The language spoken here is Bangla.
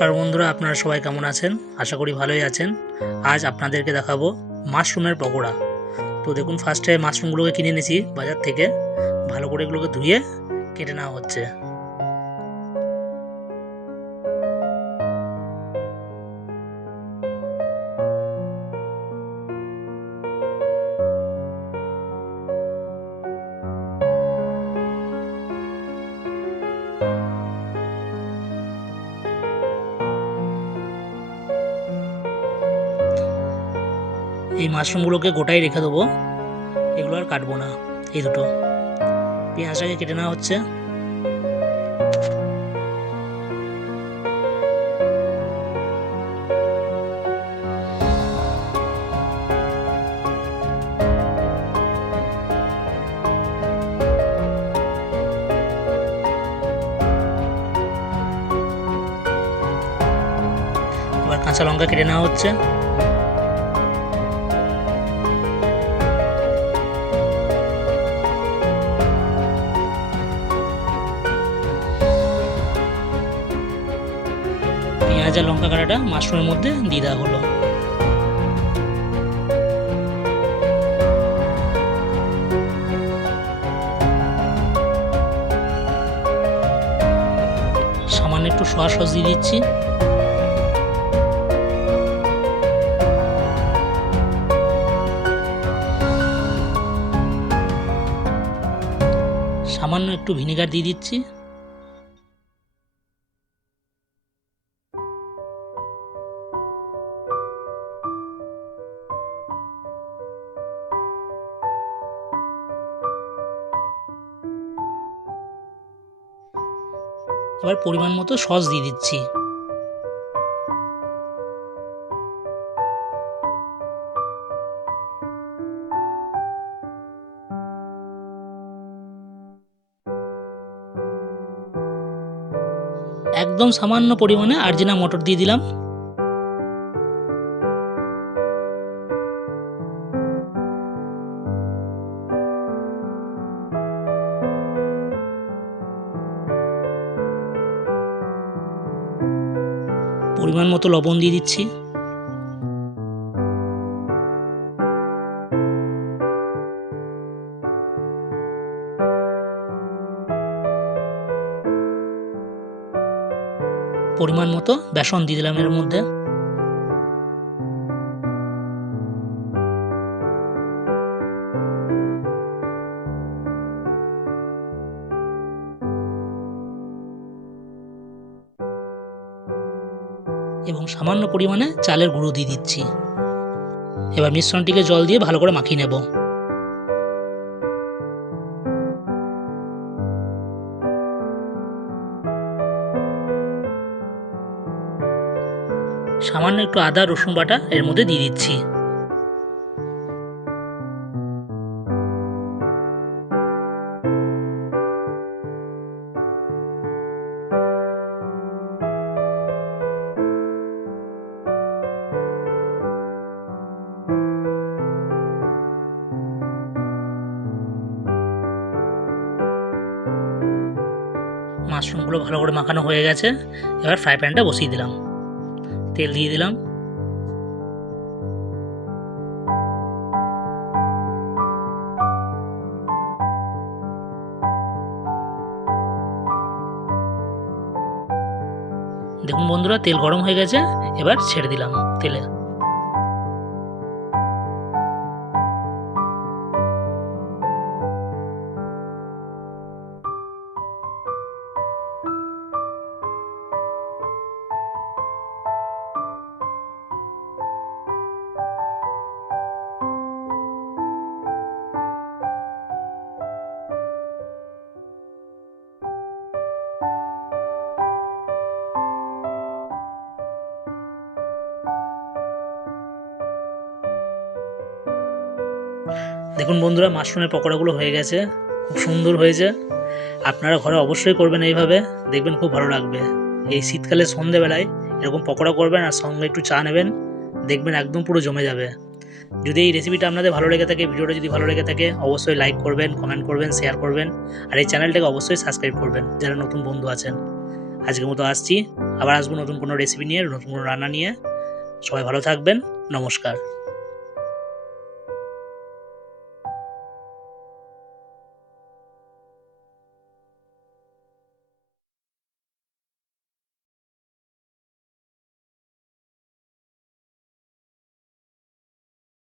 নমস্কার বন্ধুরা, আপনারা সবাই কেমন আছেন? আশা করি ভালোই আছেন। আজ আপনাদেরকে দেখাবো মাশরুমের পকোড়া। তো দেখুন ফার্স্টে মাশরুমগুলোকে কিনে এনেছি বাজার থেকে। ভালো করে এগুলোকে ধুয়ে কেটে নেওয়া হচ্ছে। এই মাশরুমগুলোকে গোটাই রেখে দেবো। এগুলো আর কাটবো না, এই দুটো। পেঁয়াজটাকে কেটে নেওয়া হচ্ছে। কাঁচা লঙ্কা কেটে নেওয়া হচ্ছে। আর লঙ্কা কাটাটা মাশরুমের মধ্যে দিয়ে দেওয়া হলো। সামান্য একটু সয়া সস দিয়ে দিচ্ছি। সামান্য একটু ভিনেগার দিয়ে দিচ্ছি। এবার পরিমাণ মতো সস দিয়ে দিচ্ছি। একদম সামান্য পরিমাণে আর্জিনা মটর দিয়ে দিলাম। পরিমাণ মতো লবণ দিয়ে দিচ্ছি। পরিমাণ মতো বেসন দিয়ে দিলাম এর মধ্যে। সামান্য পরিমাণে চালের গুঁড়ো দিয়ে দিচ্ছি। এবার মিশ্রণটিকে জল দিয়ে ভালো করে মাখিয়ে নেব। সামান্য একটু আদা, রসুন বাটা এর মধ্যে দিয়ে দিচ্ছি। মাশরুমগুলো ভালো করে মাখানো হয়ে গেছে। এবার ফ্রাই প্যানটা বসিয়ে দিলাম। তেল দিয়ে দিলাম। দেখুন বন্ধুরা, তেল গরম হয়ে গেছে। এবার ছেড়ে দিলাম তেলে। দেখুন বন্ধুরা, মাশরুমের পকোড়াগুলো হয়ে গেছে। খুব সুন্দর হয়েছে। আপনারা ঘরে অবশ্যই করবেন এইভাবে। দেখবেন খুব ভালো লাগবে। এই শীতকালে সন্ধেবেলায় এরকম পকোড়া করবেন আর সঙ্গে একটু চা নেবেন, দেখবেন একদম পুরো জমে যাবে। যদি এই রেসিপিটা আপনাদের ভালো লেগে থাকে ভিডিওটা যদি ভালো লেগে থাকে, অবশ্যই লাইক করবেন কমেন্ট করবেন শেয়ার করবেন, আর এই চ্যানেলটাকে অবশ্যই সাবস্ক্রাইব করবেন, যারা নতুন বন্ধু আছেন। আজকের মতো আসছি। আবার আসব নতুন কোনো রেসিপি নিয়ে, নতুন কোনো রান্না নিয়ে। সবাই ভালো থাকবেন। নমস্কার।